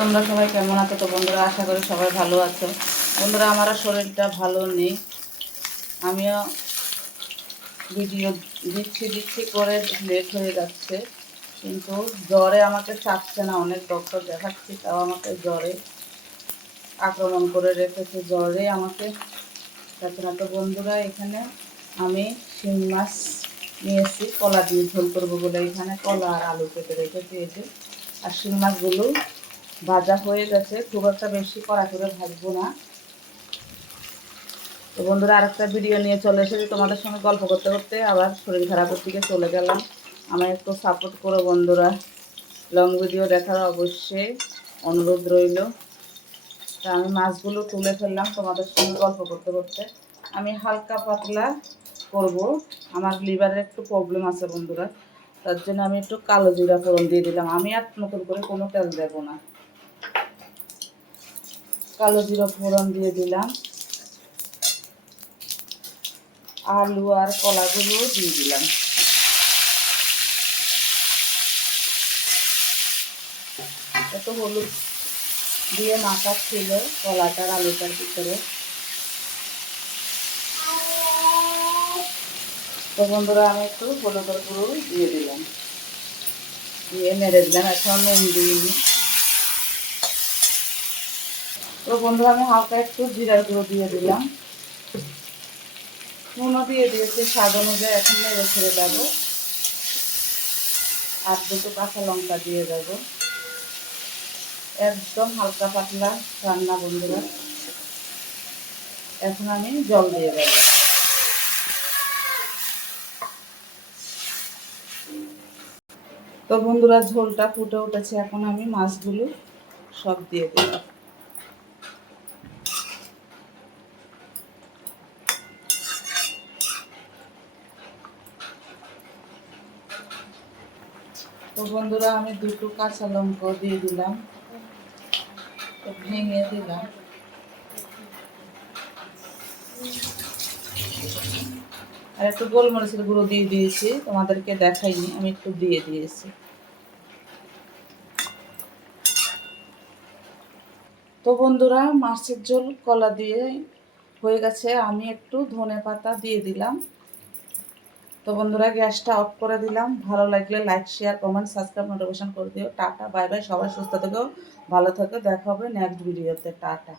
তোমরা সবাই কেমন আছো? তো বন্ধুরা আশা করি সবাই ভালো আছো। বন্ধুরা আমারও শরীরটা ভালো নেই, আমিও ভিডিও দিচ্ছি করে লেট হয়ে যাচ্ছে, কিন্তু জ্বরে আমাকে ছাড়ছে না। অনেক ডক্টর দেখাচ্ছি, তাও আমাকে জ্বরে আক্রমণ করে রেখেছে, জ্বরে আমাকে ছাড়ছে না। তো বন্ধুরা এখানে আমি শিং মাছ নিয়েছি কলা দিয়ে ঝোল করবো বলে, এখানে কলা আর আলু কেটে রেখেছি এই যে। আর শিং মাছগুলো ভাজা হয়ে গেছে, খুব একটা বেশি কড়া করে ভাজবো না। তো বন্ধুরা আরেকটা ভিডিও নিয়ে চলে এসেছি, তোমাদের সঙ্গে গল্প করতে করতে আবার শরীর খারাপের দিকে চলে গেলাম। আমায় একটু সাপোর্ট করো বন্ধুরা, লং ভিডিও দেখার অবশ্যই অনুরোধ রইল। তা আমি মাছগুলো তুলে ফেললাম তোমাদের সঙ্গে গল্প করতে করতে। আমি হালকা পাতলা করব, আমার লিভারের একটু প্রবলেম আছে বন্ধুরা, তার জন্য আমি একটু কালো জিরা ফোড়ন দিয়ে দিলাম। আমি আর নতুন করে কোনো তেল দেব না, কালো জিরা ফোড়ন দিয়ে দিলাম। আলু আর কলাগুলো দিয়ে দিলাম। এত হলুদ দিয়ে মাখা ছিল কলাটার আলুটার ভিতরে। তো বন্ধুরা আমি একটু হলুদের গুঁড়ো দিয়ে দিলাম, দিয়ে মেরে দিলাম। এখন নুন দিইনি। তো বন্ধুরা আমি হালকা একটু জিরার গুঁড়ো দিয়ে দিলাম, নুনও দিয়ে দিয়েছি স্বাদ অনুযায়ী। এখন নেড়ে ছেড়ে দেবো, আর দুটো কাঁচা লঙ্কা দিয়ে দেবো। একদম হালকা পাতলা রান্না বন্ধুরা। এখন আমি জল দিয়ে দেবো। তো বন্ধুরা ঝোলটা ফুটে উঠেছে, এখন আমি মাছগুলো সব দিয়ে দেব। তো বন্ধুরা আমি দুটো কাঁচা লঙ্কা দিয়ে দিলাম, ভেঙে দিলাম। আর একটু গোলমরিচের গুঁড়ো দিয়ে দিয়েছি, তোমাদেরকে দেখাইনি, আমি একটু দিয়ে দিয়েছি। তো বন্ধুরা মাছের ঝোল কলা দিয়ে হয়ে গেছে, আমি একটু ধনেপাতা দিয়ে দিলাম। তো বন্ধুরা গ্যাসটা অফ করে দিলাম। ভালো লাগলে like share comment subscribe notification করে দিও। টাটা বাই বাই, সবাই সুস্থ থেকো, ভালো থেকো, দেখা হবে নেক্সট ভিডিওতে। টাটা।